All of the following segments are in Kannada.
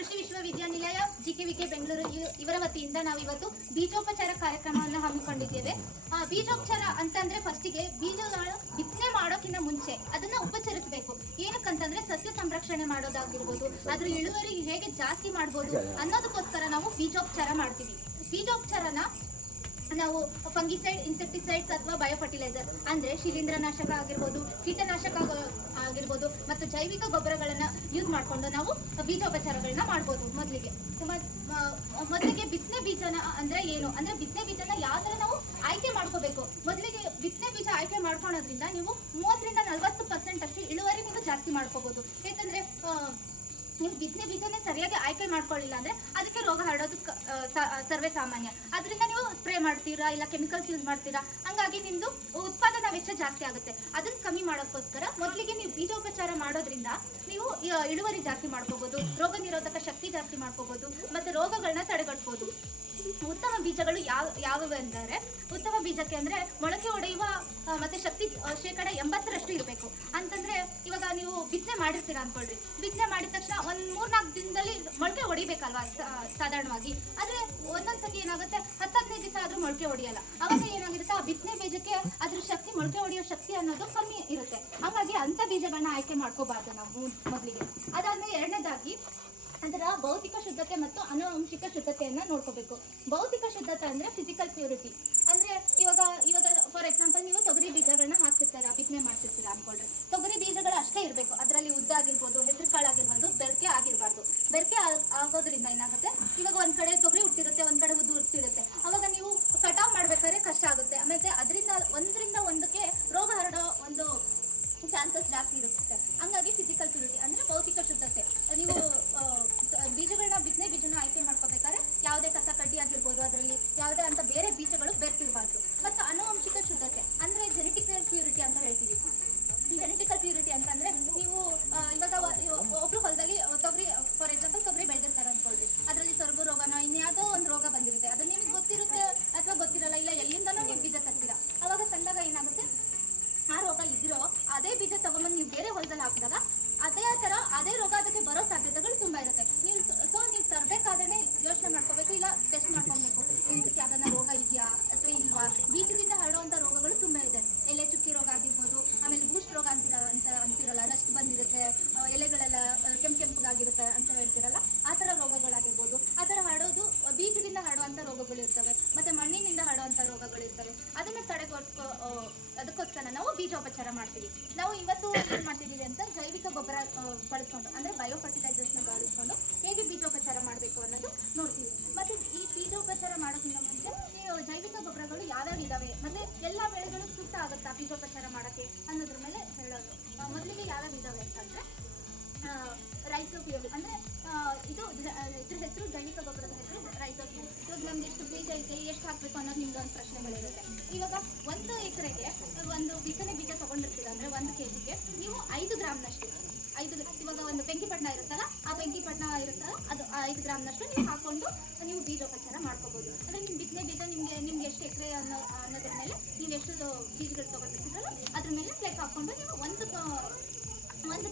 ಕೃಷಿ ವಿಶ್ವವಿದ್ಯಾನಿಲಯ ಜಿಕೆವಿಕೆ ಬೆಂಗಳೂರು ಇವರ ವತಿಯಿಂದ ನಾವು ಇವತ್ತು ಬೀಜೋಪಚಾರ ಕಾರ್ಯಕ್ರಮವನ್ನು ಹಮ್ಮಿಕೊಂಡಿದ್ದೇವೆ. ಬೀಜೋಪಚಾರ ಅಂತಂದ್ರೆ ಫಸ್ಟಿಗೆ ಬೀಜಗಳ ಬಿತ್ತನೆ ಮಾಡೋಕ್ಕಿಂತ ಮುಂಚೆ ಅದನ್ನ ಉಪಚರಿಸಬೇಕು. ಏನಕ್ಕಂತಂದ್ರೆ ಸಸ್ಯ ಸಂರಕ್ಷಣೆ ಮಾಡೋದಾಗಿರ್ಬೋದು, ಅದ್ರ ಇಳುವರಿ ಹೇಗೆ ಜಾಸ್ತಿ ಮಾಡ್ಬೋದು ಅನ್ನೋದಕ್ಕೋಸ್ಕರ ನಾವು ಬೀಜೋಪಚಾರ ಮಾಡ್ತೀವಿ. ಬೀಜೋಪಚಾರನ ನಾವು ಫಂಗಿಸೈಡ್, ಇನ್ಸೆಕ್ಟಿಸೈಡ್ಸ್ ಅಥವಾ ಬಯೋಫರ್ಟಿಲೈಸರ್ ಅಂದ್ರೆ ಶಿಲೀಂಧ್ರನಾಶಕ ಆಗಿರ್ಬೋದು, ಕೀಟನಾಶಕ ಆಗಿರ್ಬೋದು ಮತ್ತು ಜೈವಿಕ ಗೊಬ್ಬರಗಳನ್ನ ಯೂಸ್ ಮಾಡಿಕೊಂಡು ನಾವು ಬೀಜೋಪಚಾರಗಳನ್ನ ಮಾಡ್ಬೋದು. ಮೊದಲಿಗೆ ಬಿತ್ತನೆ ಬೀಜನ ಅಂದ್ರೆ ಏನು ಅಂದ್ರೆ ಬಿತ್ತನೆ ಬೀಜನ ಯಾವ ತರ ನಾವು ಆಯ್ಕೆ ಮಾಡ್ಕೋಬೇಕು. ಮೊದಲಿಗೆ ಬಿತ್ತನೆ ಬೀಜ ಆಯ್ಕೆ ಮಾಡ್ಕೊಳೋದ್ರಿಂದ ನೀವು 30-40% ಅಷ್ಟು ಇಳುವರಿ ನೀವು ಜಾಸ್ತಿ ಮಾಡ್ಕೋಬಹುದು. ಯಾಕಂದ್ರೆ ನೀವು ಬಿತ್ತನೆ ಬೀಜನೇ ಸರಿಯಾಗಿ ಆಯ್ಕೆ ಮಾಡ್ಕೊಳ್ಳಿಲ್ಲ ಅಂದ್ರೆ ಅದಕ್ಕೆ ರೋಗ ಹರಡೋದು ಸರ್ವೇ ಸಾಮಾನ್ಯ. ಅದರಿಂದ ನೀವು ಸ್ಪ್ರೇ ಮಾಡ್ತೀರಾ ಇಲ್ಲ ಕೆಮಿಕಲ್ಸ್ ಯೂಸ್ ಮಾಡ್ತೀರಾ, ಹಂಗಾಗಿ ನಿಮ್ದು ಉತ್ಪಾದನಾ ವೆಚ್ಚ ಜಾಸ್ತಿ ಆಗುತ್ತೆ. ಅದನ್ನ ಕಮ್ಮಿ ಮಾಡೋಕ್ಕೋಸ್ಕರ ಮೊದಲಿಗೆ ನೀವು ಬೀಜೋಪಚಾರ ಮಾಡೋದ್ರಿಂದ ನೀವು ಇಳುವರಿ ಜಾಸ್ತಿ ಮಾಡ್ಕೋಬಹುದು, ರೋಗ ನಿರೋಧಕ ಶಕ್ತಿ ಜಾಸ್ತಿ ಮಾಡ್ಕೋಬಹುದು ಮತ್ತೆ ರೋಗಗಳನ್ನ ತಡೆಗಟ್ಟಬಹುದು. ಉತ್ತಮ ಬೀಜಗಳು ಯಾವುವು ಅಂದರೆ, ಉತ್ತಮ ಬೀಜಕ್ಕೆ ಅಂದ್ರೆ ಮೊಳಕೆ ಹೊಡೆಯುವ ಮತ್ತೆ ಶಕ್ತಿ ಶೇಕಡ 80% ಇರಬೇಕು. ಅಂತಂದ್ರೆ ಇವಾಗ ನೀವು ಬಿತ್ತನೆ ಮಾಡಿರ್ತೀರಾ ಅನ್ಕೊಳ್ರಿ, ಬಿತ್ತನೆ ಮಾಡಿದ ತಕ್ಷಣ ಒಂದ್ 3-4 ದಿನದಲ್ಲಿ ಮೊಳಕೆ ಹೊಡಿಬೇಕಲ್ವಾ ಸಾಧಾರಣವಾಗಿ. ಆದ್ರೆ ಒಂದೊಂದ್ಸತಿ ಏನಾಗುತ್ತೆ 10-15 ದಿವಸ ಆದ್ರೂ ಮೊಳಕೆ ಹೊಡಿಯಲ್ಲ. ಅವಾಗ ಏನಾಗಿರುತ್ತೆ, ಆ ಬಿತ್ತನೆ ಬೀಜಕ್ಕೆ ಅದ್ರ ಶಕ್ತಿ, ಮೊಳಕೆ ಹೊಡೆಯೋ ಶಕ್ತಿ ಅನ್ನೋದು ಕಮ್ಮಿ ಇರುತ್ತೆ. ಹಾಗಾಗಿ ಅಂತ ಬೀಜಗಳನ್ನ ಆಯ್ಕೆ ಮಾಡ್ಕೋಬಾರ್ದು ನಾವು ಮೊದಲಿಗೆ. ಅದಾದ್ಮೇಲೆ ಎರಡನೇದಾಗಿ ಅದರ ಭೌತಿಕ ಶುದ್ಧತೆ ಮತ್ತು ಆನುವಂಶಿಕ ಶುದ್ಧತೆಯನ್ನ ನೋಡ್ಕೋಬೇಕು. ಭೌತಿಕ ಶುದ್ಧತೆ ಅಂದ್ರೆ ಫಿಸಿಕಲ್ ಪ್ಯೂರಿಟಿ. ಅಂದ್ರೆ ಇವಾಗ ಫಾರ್ ಎಕ್ಸಾಂಪಲ್ ನೀವು ತೊಗರಿ ಬೀಜಗಳನ್ನ ಹಾಕ್ತಿರ್ತೀರಾ, ಬಿತ್ತನೆ ಮಾಡ್ತಿರ್ತೀರಾ ಅನ್ಕೊಳ್ರಿ. ತೊಗರಿ ಬೀಜಗಳು ಅಷ್ಟೇ ಇರಬೇಕು, ಅದರಲ್ಲಿ ಉದ್ದ ಆಗಿರ್ಬೋದು, ಹೆಸರು ಕಾಳು ಆಗಿರ್ಬೋದು, ಬೆರಕೆ ಆಗಿರ್ಬಾರ್ದು. ಬೆರಕೆ ಆಗೋದ್ರಿಂದ ಏನಾಗುತ್ತೆ, ಇವಾಗ ಒಂದ್ ಕಡೆ ತೊಗರಿ ಹುಟ್ಟಿರುತ್ತೆ, ಒಂದ್ ಕಡೆ ಉದ್ದು ಹುಟ್ಟಿರುತ್ತೆ. ಅವಾಗ ನೀವು ಕಟಾವ್ ಮಾಡ್ಬೇಕಾದ್ರೆ ಕಷ್ಟ ಆಗುತ್ತೆ. ಆಮೇಲೆ ಅದರಿಂದ ಒಂದರಿಂದ ಒಂದಕ್ಕೆ ರೋಗ ಹರಡೋ ಒಂದು ಚಾನ್ಸಸ್ ಜಾಸ್ತಿ ಇರುತ್ತೆ. ಹಂಗಾಗಿ ಫಿಸಿಕಲ್ ಪ್ಯೂರಿಟಿ ಅಂದ್ರೆ ಭೌತಿಕ ಶುದ್ಧತೆ. ನೀವು ಬೀಜಗಳನ್ನ ಬಿತ್ತನೆ ಬೀಜನ ಆಯ್ಕೆ ಮಾಡ್ಕೋಬೇಕಾದ್ರೆ ಯಾವುದೇ ಕಸ ಕಡ್ಡಿ ಆಗಿರ್ಬೋದು, ಅದರಲ್ಲಿ ಯಾವುದೇ ಅಂತ ಬೇರೆ ಬೀಜಗಳು ಬೆರ್ತಿರಬಾರ್ದು. ಮತ್ತು ಆನುವಂಶಿಕ ಶುದ್ಧತೆ ಅಂದ್ರೆ ಜೆನೆಟಿಕಲ್ ಪ್ಯೂರಿಟಿ ಅಂತ ಹೇಳ್ತೀವಿ. ಈ ಜೆನೆಟಿಕಲ್ ಪ್ಯೂರಿಟಿ ಅಂತಂದ್ರೆ ನೀವು ಇವಾಗ ಒಬ್ರು ಹೊಲದಲ್ಲಿ ತೊಗರಿ, ಫಾರ್ ಎಕ್ಸಾಂಪಲ್ ತೊಗರಿ ಬೆಳೆದಿರ್ತಾರೆ ಅನ್ಕೊಳ್ರಿ, ಅದರಲ್ಲಿ ಸೊರಗು ರೋಗನ ಇನ್ಯಾವುದೋ ಒಂದು ರೋಗ ಬಂದಿರುತ್ತೆ. ಅದು ನಿಮ್ಗೆ ಗೊತ್ತಿರುತ್ತೆ ಅಥವಾ ಗೊತ್ತಿರಲ್ಲ, ಇಲ್ಲ ಎಲ್ಲಿಂದನೂ ನೀವು ಬೀಜ ತರ್ತೀರಾ. ಅವಾಗ ತಂದಾಗ ಏನಾಗುತ್ತೆ, ಆ ರೋಗ ಇದ್ದಿರೋ ಅದೇ ಬೀಜ ತಗೊಂಬಂದು ನೀವು ಬೇರೆ ಹೊಲದಲ್ಲಿ ಹಾಕಿದಾಗ ಅದೇ ರೋಗ ಅದಕ್ಕೆ ಬರೋ ಸಾಧ್ಯತೆಗಳು ತುಂಬಾ ಇರುತ್ತೆ. ನೀವು ತರಬೇಕಾದ್ರೆ ಯೋಚನೆ ಮಾಡ್ಕೋಬೇಕು, ಇಲ್ಲ ಟೆಸ್ಟ್ ಮಾಡ್ಕೊಬೇಕು, ಇದಕ್ಕೆ ಯಾವ್ದನ್ನ ರೋಗ ಇದೆಯಾ ಅಥವಾ ಇಲ್ವಾ. ಬೀಜದಿಂದ ಹರಡುವಂತ ರೋಗಗಳು ತುಂಬಾ ಇದೆ. ಎಲೆ ಚುಕ್ಕಿ ರೋಗ ಆಗಿರ್ಬೋದು, ಆಮೇಲೆ ಬೂಸ್ಟ್ ರೋಗ ಅಂತಿರಲ್ಲ, ರಸ್ಟ್ ಬಂದಿರುತ್ತೆ, ಎಲೆಗಳೆಲ್ಲ ಕೆಂಪಗಾಗಿರುತ್ತೆ ಅಂತ ಹೇಳ್ತಿರಲ್ಲ, ಆ ತರ ರೋಗಗಳಾಗಿರ್ಬೋದು. ಆ ತರ ಹರಡೋದು ಬೀಜದಿಂದ ಹರಡುವಂತ ರೋಗಗಳು ಇರ್ತವೆ, ಮತ್ತೆ ಮಣ್ಣಿನಿಂದ ಹರಡುವಂತ ರೋಗಗಳು ಇರ್ತವೆ. ಅದನ್ನ ಅದಕ್ಕೋಸ್ಕರ ನಾವು ಬೀಜೋಪಚಾರ ಮಾಡ್ತೀವಿ. ನಾವು ಇವತ್ತು ಏನ್ ಮಾಡ್ತಿದೀವಿ ಅಂತ ಜೈವಿಕ ಗೊಬ್ಬರ ಬಳಸ್ಕೊಂಡು ಅಂದ್ರೆ ಬಯೋಫರ್ಟಿಲೈಸರ್ಸ್ ನ ಬಳಸ್ಕೊಂಡು ಹೇಗೆ ಬೀಜೋಪಚಾರ ಮಾಡಬೇಕು ಅನ್ನೋದು ನೋಡ್ತೀವಿ. ಮತ್ತೆ ಈ ಬೀಜೋಪಚಾರ ಮಾಡೋಕ್ಕಿಂತ ಮುಂಚೆ ಜೈವಿಕ ಗೊಬ್ಬರಗಳು ಯಾವ್ಯಾವ ಇದಾವೆ, ಮತ್ತೆ ಎಲ್ಲಾ ಬೆಳೆಗಳು ಸೂಕ್ತ ಆಗುತ್ತಾ ಬೀಜೋಪಚಾರ ಮಾಡಕ್ಕೆ ಅನ್ನೋದ್ರ ಮೇಲೆ ಹೇಳೋದು. ಮೊದಲಿಗೆ ಯಾವ್ಯಾವ ಇದಾವೆ ಅಂತಂದ್ರೆ ರೈಸೋಬಿಯಂ ಅಂದ್ರೆ ಇದ್ರ ಹೆಸರು, ಜೈವಿಕ ಗೊಬ್ಬರದ ಹೆಸರು ರೈಸೋಬಿಯಂ. ಇವಾಗ ನಮ್ಗೆ ಎಷ್ಟು ಬೀಜ ಐತೆ, ಎಷ್ಟು ಹಾಕ್ಬೇಕು ಅನ್ನೋದು ನಿಮ್ಗೆ ಒಂದು ಪ್ರಶ್ನೆಗಳಿರುತ್ತೆ. ಇವಾಗ 1 ಎಕರೆಗೆ ಒಂದು ಬಿತ್ತನೆ ಬೀಜ ತಗೊಂಡಿರ್ತೀರ ಅಂದ್ರೆ 1 kgಗೆ ನೀವು 5 ಗ್ರಾಮ್ನಷ್ಟು, ಇವಾಗ ಒಂದು ಬೆಂಕಿಪಟ್ಟಣ ಇರುತ್ತಲ್ಲ, ಆ ಬೆಂಕಿಪಟ್ಟಣ ಇರುತ್ತಲ್ಲ, ಅದು 5 ಗ್ರಾಮ್ನಷ್ಟು ನೀವು ಹಾಕೊಂಡು ನೀವು ಬೀಜೋಪಚಾರ ಮಾಡ್ಕೋಬಹುದು. ಅಂದ್ರೆ ನಿಮ್ ಬಿತ್ತನೆ ಬೀಜ ನಿಮ್ಗೆ ಎಷ್ಟು ಎಕರೆ ಅನ್ನೋದ್ರ ಮೇಲೆ, ನೀವು ಎಷ್ಟು ಬೀಜಗಳು ತಗೊಂಡಿರ್ತೀರಲ್ಲ ಅದ್ರ ಮೇಲೆ ಲೆಕ್ಕ ಹಾಕೊಂಡು ನೀವು 1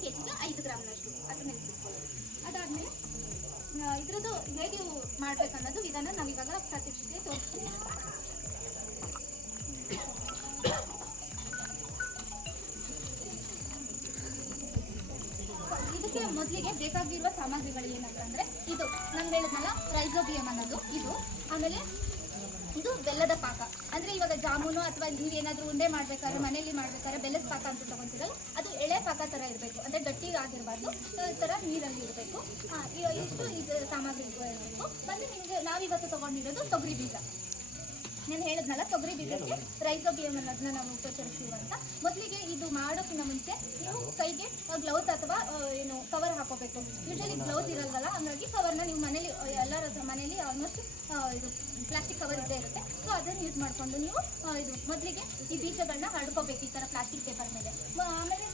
kgಗೆ 5 ಗ್ರಾಮ್ನಷ್ಟು ಅದ್ರ ಮೇಲೆ ತಿಳ್ಕೊಳ್ಳಿ. ಅದಾದ್ಮೇಲೆ ಇದ್ರದ್ದು ಹೇಗೆ ಮಾಡ್ಬೇಕನ್ನೋದು ವಿಧಾನ ನಾವಿವಾಗ ಪ್ರಾತ್ಯಕ್ಷಿಕೆ ತೋರಿಸ್ತೀವಿ. ಇದಕ್ಕೆ ಮೊದಲಿಗೆ ಬೇಕಾಗಿರುವ ಸಾಮಗ್ರಿಗಳು ಏನಂತಂದ್ರೆ, ಇದು ನಾನು ಹೇಳಿದ್ನಲ್ಲ ರೈಸೋಬಿಯಂ ಅನ್ನೋದು ಇದು. ಆಮೇಲೆ ಇದು ಬೆಲ್ಲದ ಪಾಕ. ಅಂದ್ರೆ ಇವಾಗ ಜಾಮೂನು ಅಥವಾ ನೀವೇನಾದ್ರೂ ಉಂಡೆ ಮಾಡ್ಬೇಕಾದ್ರೆ, ಮನೆಯಲ್ಲಿ ಮಾಡ್ಬೇಕಾದ್ರೆ ಬೆಲ್ಲದ ಪಾಕ ಅಂತ ತಗೊಂತಿರಲ್ಲ, ಅದು ಎಳೆ ಪಾಕ ತರ ಇರಬೇಕು, ಅಂದ್ರೆ ಗಟ್ಟಿ ಆಗಿರ್ಬಾರ್ದು, ತರ ನೀರಲ್ಲಿ ಇರಬೇಕು. ಇಷ್ಟು ಇದು ಸಾಮಗ್ರಿಗಳು ಇರಬೇಕು. ಮತ್ತೆ ನಿಮ್ಗೆ ನಾವಿವತ್ತು ತಗೊಂಡಿರೋದು ತೊಗರಿ ಬೀಜ. ನಾನು ಹೇಳಿದ್ನಲ್ಲ, ತೊಗರಿ ಬೀಜಕ್ಕೆ ರೈಸೋಬಿಯಂ ಅನ್ನೋದನ್ನ ನಾವು ಉಪಚರಿಸ್ತೀವಿ ಅಂತ. ಮೊದಲಿಗೆ ಇದು ಮಾಡೋಕ್ಕಿಂತ ಮುಂಚೆ ನೀವು ಕೈಗೆ ಗ್ಲೌಸ್ ಅಥವಾ ಕವರ್ ಹಾಕೋಬೇಕು. ಯೂಶಲಿ ಗ್ಲೌಸ್ ಇರಲ್ವಲ್ಲ, ಹಂಗಾಗಿ ಕವರ್ನ ನೀವು ಮನೇಲಿ ಎಲ್ಲರ ಮನೇಲಿ ಆಲ್ಮೋಸ್ಟ್ ಇದು ಪ್ಲಾಸ್ಟಿಕ್ ಕವರ್ ಇದ್ದೇ ಇರುತ್ತೆ. ಸೊ ಅದನ್ನು ಯೂಸ್ ಮಾಡಿಕೊಂಡು ನೀವು ಮೊದಲಿಗೆ ಈ ಬೀಜಗಳನ್ನ ಹರಡ್ಕೋಬೇಕು ಈ ಥರ ಪ್ಲಾಸ್ಟಿಕ್ ಪೇಪರ್ ಮೇಲೆ. ಆಮೇಲೆ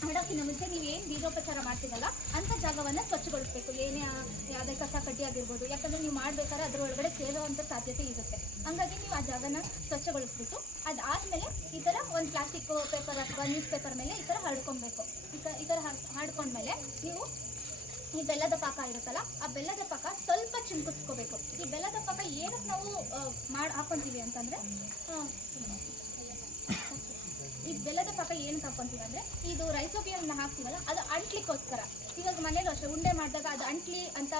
ಹರಡೋಕ್ಕಿಂತ ಮುಂಚೆ ನೀವು ಏನು ಬೀಜೋಪಚಾರ ಮಾಡ್ತೀರಲ್ಲ ಅಂಥ ಜಾಗವನ್ನು ಸ್ವಚ್ಛಗೊಳಿಸಬೇಕು. ಯಾವುದೇ ಕಸ ಕಡ್ಡಿ ಆಗಿರ್ಬೋದು, ಯಾಕಂದರೆ ನೀವು ಮಾಡ್ಬೇಕಾದ್ರೆ ಅದ್ರ ಒಳಗಡೆ ಸೇರುವಂಥ ಸಾಧ್ಯತೆ ಇರುತ್ತೆ. ಹಂಗಾಗಿ ನೀವು ಆ ಜಾಗನ ಸ್ವಚ್ಛಗೊಳಿಸ್ಬಿಟ್ಟು ಅದಾದಮೇಲೆ ಈ ಥರ ಒಂದು ಪ್ಲಾಸ್ಟಿಕ್ ಪೇಪರ್ ಅಥವಾ ನ್ಯೂಸ್ ಪೇಪರ್ ಮೇಲೆ ಈ ಥರ ಹರಡ್ಕೊಬೇಕು. ಈ ಥರ ಹರಡ್ಕೊಂಡ್ಮೇಲೆ ನೀವು ಈ ಬೆಲ್ಲದ ಪಾಕ ಇರುತ್ತಲ್ಲ, ಆ ಬೆಲ್ಲದ ಪಾಕ ಸ್ವಲ್ಪ ಚಿಮ್ಕಿಸ್ಕೋಬೇಕು. ಈ ಬೆಲ್ಲದ ಪಾಕ ಏನಕ್ಕೆ ನಾವು ಹಾಕೊಂತೀವಿ ಅಂತಂದ್ರೆ, ಈ ಬೆಲ್ಲದ ಪಾಕ ಏನಕ್ಕೆ ಹಾಕೊಂತೀವಿ ಅಂದ್ರೆ, ಇದು ರೈಸೋಬಿಯನ್ನ ಹಾಕ್ತೀವಲ್ಲ ಅದು ಅಂಟ್ಲಿಕ್ಕೋಸ್ಕರ. ಇವಾಗ ಮನೇಲಿ ಅಷ್ಟೇ ಉಂಡೆ ಮಾಡಿದಾಗ ಅದು ಅಂಟ್ಲಿ ಅಂತ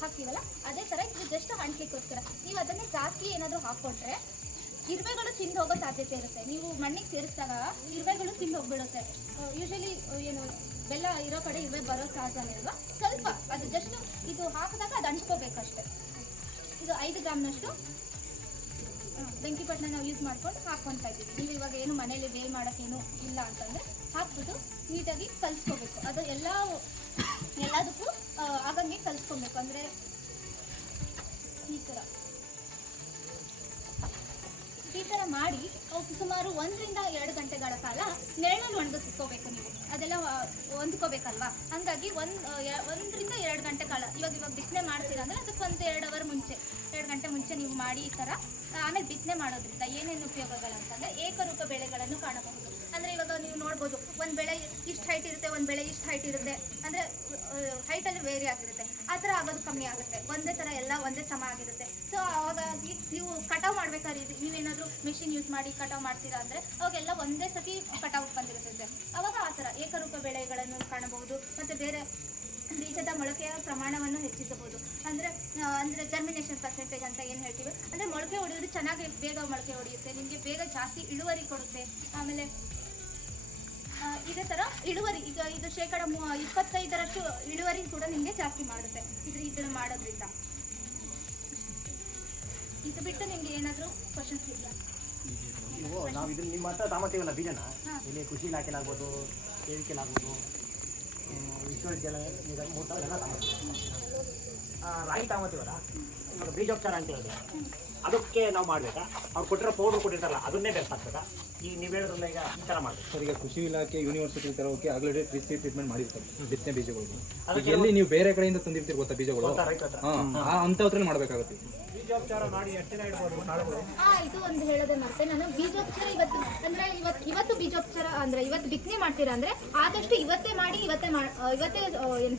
ಹಾಕ್ತೀವಲ್ಲ, ಅದೇ ಥರ ಇದು ಜಸ್ಟ್ ಅಂಟ್ಲಿಕ್ಕೋಸ್ಕರ. ನೀವು ಅದನ್ನೇ ಜಾಸ್ತಿ ಏನಾದರೂ ಹಾಕ್ಕೊಂಡ್ರೆ ಇರುವೆಗಳು ತಿಂದು ಹೋಗೋ ಸಾಧ್ಯತೆ ಇರುತ್ತೆ. ನೀವು ಮಣ್ಣಿಗೆ ಸೇರಿಸಿದಾಗ ಇರುವೆಗಳು ತಿಂದು ಹೋಗ್ಬಿಡುತ್ತೆ. ಯೂಶಲಿ ಏನು ಬೆಲ್ಲ ಇರೋ ಕಡೆ ಇರುವೆ ಬರೋ ಸಹಜನೇ ಅಲ್ವಾ. ಸ್ವಲ್ಪ ಅದು ಜಸ್ಟ್ ಇದು ಹಾಕಿದಾಗ ಅದು ಅಂಟ್ಕೋಬೇಕಷ್ಟೆ. ಇದು 5 ಗ್ರಾಮ್ನಷ್ಟು ಬೆಂಕಿಪಟ್ಟಣ ನಾವು ಯೂಸ್ ಮಾಡ್ಕೊಂಡು ಹಾಕ್ಕೊತಾ ಇದ್ದೀವಿ. ನೀವು ಇವಾಗ ಏನು ಮನೇಲಿ ಬೇಲ್ ಮಾಡೋಕ್ಕೇನು ಇಲ್ಲ ಅಂತಂದರೆ ಹಾಕ್ಬಿಟ್ಟು ನೀಟಾಗಿ ಕಲಿಸ್ಕೋಬೇಕು. ಅದು ಎಲ್ಲದಕ್ಕೂ ಆಗಂಗೆ ಕಲಿಸ್ಕೊಬೇಕು. ಅಂದರೆ ಈ ಥರ ಮಾಡಿ ಸುಮಾರು 1 ರಿಂದ 2 ಗಂಟೆಗಳ ಕಾಲ ನೆರಳಲ್ಲಿ ಒಣಗಿಸ್ಕೋಬೇಕು. ನೀವು ಅದೆಲ್ಲ ಹೊಂದ್ಕೋಬೇಕಲ್ವಾ. ಹಂಗಾಗಿ 1 ರಿಂದ 2 ಗಂಟೆ ಕಾಲ ಇವಾಗ ಬಿತ್ತನೆ ಮಾಡ್ತೀರಾ ಅಂದರೆ ಅದಕ್ಕೆ 1-2 ಅವರ್ ಮುಂಚೆ, 2 ಗಂಟೆ ಮುಂಚೆ ನೀವು ಮಾಡಿ ಈ ಥರ ಆಮೇಲೆ ಬಿತ್ತನೆ ಮಾಡೋದ್ರಿಂದ ಏನೇನು ಉಪಯೋಗಗಳು ಅಂತಂದರೆ ಏಕರೂಪ ಬೆಳೆಗಳನ್ನು ಕಾಣಬಹುದು. ಅಂದರೆ ಇವಾಗ ನೀವು ನೋಡ್ಬೋದು, ಒಂದು ಬೆಳೆ ಇಷ್ಟು ಹೈಟ್ ಇರುತ್ತೆ, ಒಂದು ಬೆಳೆ ಇಷ್ಟು ಹೈಟ್ ಇರುತ್ತೆ, ಅಂದರೆ ಹೈಟಲ್ಲಿ ವೇರಿ ಆಗಿರುತ್ತೆ. ಆ ಥರ ಆಗೋದು ಕಮ್ಮಿ ಆಗುತ್ತೆ. ಒಂದೇ ಥರ ಎಲ್ಲ ಒಂದೇ ಸಮ ಆಗಿರುತ್ತೆ. ಸೊ ಹಾಗಾಗಿ ನೀವು ಕಟಾವು ಮಾಡ್ಬೇಕಾದ್ರೆ ನೀವೇನಾದರೂ ಮಿಷಿನ್ ಯೂಸ್ ಮಾಡಿ ಕಟಾವು ಮಾಡ್ತೀರಾ ಅಂದರೆ ಅವಾಗೆಲ್ಲ ಒಂದೇ ಸತಿ ಕಟಾವು ಬಂದಿರುತ್ತೆ. ಅವಾಗ ಆ ಥರ ಏಕರೂಪ ಬೆಳೆಗಳನ್ನು ಕಾಣಬಹುದು. ಮತ್ತು ಬೇರೆ ಬೀಜದ ಮೊಳಕೆಯ ಪ್ರಮಾಣವನ್ನು ಹೆಚ್ಚಿಸಬಹುದು. ಅಂದರೆ ಜರ್ಮಿನೇಷನ್ ಪರ್ಸೆಂಟೇಜ್ ಅಂತ ಏನು ಹೇಳ್ತೀವಿ, ಅಂದರೆ ಮೊಳಕೆ ಹೊಡೆಯೋದು ಚೆನ್ನಾಗಿ ಬೇಗ ಮೊಳಕೆ ಹೊಡೆಯುತ್ತೆ, ನಿಮಗೆ ಬೇಗ ಜಾಸ್ತಿ ಇಳುವರಿ ಕೊಡುತ್ತೆ. ಆಮೇಲೆ ಇದೇ ಥರ ಇಳುವರಿ, ಈಗ ಇದು 25% ಇಳುವರಿ ಕೂಡ ನಿಮಗೆ ಜಾಸ್ತಿ ಮಾಡುತ್ತೆ ಇದನ್ನು ಮಾಡೋದ್ರಿಂದ. ಇದು ಬಿಟ್ಟು ನಿಮಗೆ ಏನಾದರೂ ಕ್ವಶನ್ಸ್ ಇದೆಯಾ? ನಾವು ಇದನ್ನ ನಿಮ್ಮ ಹತ್ರ ತಾಮತೀವಲ್ಲ ಬೀಜನ, ಇಲ್ಲಿ ಕೃಷಿ ಇಲಾಖೆಲಾಗ್ಬೋದು, ಕೇವಿಕೆಲಾಗ್ಬೋದು, ವಿಶ್ವವಿದ್ಯಾಲಯ ಈಗ 3 ಸಾವಿರ ಎಲ್ಲ ತಾಮತೀವಿ. ರಾಗಿ ತಾಮತೀವಲ್ಲ, ಇವಾಗ ಬೀಜೋಪಚಾರ ಅಂತ ಹೇಳೋದು ಅದಕ್ಕೆ ನಾವು ಮಾಡಬೇಕಾ? ಅವ್ರು ಕೊಟ್ಟಿರೋ ಪೌಡ್ರ್ ಕೊಟ್ಟಿರ್ತಾರಲ್ಲ ಅದನ್ನೇ ಬೆರೆಸಾಕ್ಬೇಕಾ? ಈಗ ನೀವು ಹೇಳಿದ್ರಲ್ಲ ಈಗ ಈ ಥರ ಮಾಡಬೇಕು ಸರ್. ಈಗ ಕೃಷಿ ಇಲಾಖೆ ಯೂನಿವರ್ಸಿಟಿ ಥರ ಹೋಗಿ ಆಗಲೇ ಟ್ರೀಟ್ಮೆಂಟ್ ಮಾಡಿರ್ತಾರೆ ಬಿತ್ತನೆ ಬೀಜಗಳು. ಎಲ್ಲಿ ನೀವು ಬೇರೆ ಕಡೆಯಿಂದ ತಂದಿರ್ತೀರಿ ಗೊತ್ತಾ ಬೀಜಗಳು, ಅಂತ ಹತ್ರ ಮಾಡಬೇಕಾಗುತ್ತೆ. ಬೀಜೋಪಚಾರ ಮಾಡಿ ಎಷ್ಟು ದಿನ ಇಡ್ಬೋದು? ಇದು ಒಂದು ಹೇಳೋದೇ ಮತ್ತೆ ನಾನು ಬೀಜೋಪಚಾರ ಇವತ್ತು ಬೀಜೋಪಚಾರ ಅಂದರೆ ಇವತ್ತು ಬಿತ್ತನೆ ಮಾಡ್ತೀರಾ ಅಂದರೆ ಆದಷ್ಟು ಇವತ್ತೇ ಮಾಡಿ ಇವತ್ತೇ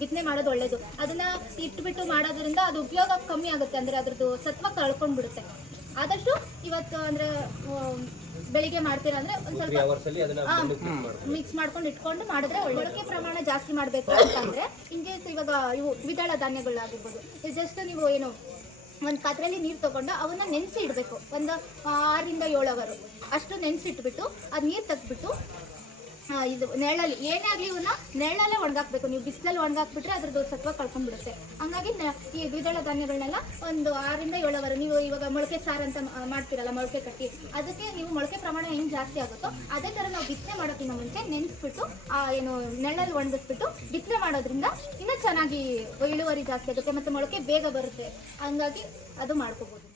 ಬಿತ್ತನೆ ಮಾಡೋದು ಒಳ್ಳೇದು. ಅದನ್ನ ಇಟ್ಬಿಟ್ಟು ಮಾಡೋದ್ರಿಂದ ಅದು ಉಪಯೋಗ ಕಮ್ಮಿ ಆಗುತ್ತೆ. ಅಂದರೆ ಅದ್ರದ್ದು ಸತ್ವ ಕಳ್ಕೊಂಡ್ಬಿಡುತ್ತೆ. ಆದಷ್ಟು ಇವತ್ತು ಅಂದರೆ ಬೆಳಿಗ್ಗೆ ಮಾಡ್ತೀರಾ ಅಂದರೆ ಒಂದು ಸ್ವಲ್ಪ ಮಿಕ್ಸ್ ಮಾಡ್ಕೊಂಡು ಇಟ್ಕೊಂಡು ಮಾಡಿದ್ರೆ ಮೊಳಕೆ ಪ್ರಮಾಣ ಜಾಸ್ತಿ ಮಾಡಬೇಕು ಅಂತಂದರೆ ಇನ್ಕೇಸ್ ಇವಾಗ ಇವು ದ್ವಿದಳ ಧಾನ್ಯಗಳಾಗಿರ್ಬೋದು, ಜಸ್ಟ್ ನೀವು ಏನು ಒಂದು ಪಾತ್ರೆಯಲ್ಲಿ ನೀರು ತೊಗೊಂಡು ಅವನ್ನ ನೆನೆಸಿ ಇಡಬೇಕು. ಒಂದು 6 ರಿಂದ 7 ಅವರು ಅಷ್ಟು ನೆನೆಸಿಟ್ಬಿಟ್ಟು ಅದು ನೀರು ತೆಗೆದ್ಬಿಟ್ಟು ಇದು ನೆರಳಲ್ಲಿ ಏನೇ ಆಗಲಿ ಇವನ್ನ ನೆರಳಲ್ಲೇ ಒಣಗಾಕ್ಬೇಕು. ನೀವು ಬಿಸಿಲಲ್ಲಿ ಒಣಗಾಕ್ಬಿಟ್ರೆ ಅದ್ರದ್ದು ಸತ್ವ ಕಳ್ಕೊಂಡ್ಬಿಡುತ್ತೆ. ಹಂಗಾಗಿ ಈ ದ್ವಿದಳ ಧಾನ್ಯಗಳನ್ನೆಲ್ಲ ಒಂದು 6 ರಿಂದ 7 ಅವರು ನೀವು ಇವಾಗ ಮೊಳಕೆ ಸಾರು ಅಂತ ಮಾಡ್ತೀರಲ್ಲ, ಮೊಳಕೆ ಕಟ್ಟಿ, ಅದಕ್ಕೆ ನೀವು ಮೊಳಕೆ ಪ್ರಮಾಣ ಹೆಂಗೆ ಜಾಸ್ತಿ ಆಗುತ್ತೋ ಅದೇ ಥರ ನಾವು ಬಿತ್ತನೆ ಮಾಡೋಕ್ಕಿಂತ ಮುಂಚೆ ನೆನೆಸ್ಬಿಟ್ಟು ಏನು ನೆರಳಲ್ಲಿ ಒಣಗಿಸ್ಬಿಟ್ಟು ಬಿತ್ತನೆ ಮಾಡೋದ್ರಿಂದ ಇನ್ನೂ ಚೆನ್ನಾಗಿ ಇಳುವರಿ ಜಾಸ್ತಿ ಆಗುತ್ತೆ ಮತ್ತು ಮೊಳಕೆ ಬೇಗ ಬರುತ್ತೆ. ಹಂಗಾಗಿ ಅದು ಮಾಡ್ಕೋಬೋದು.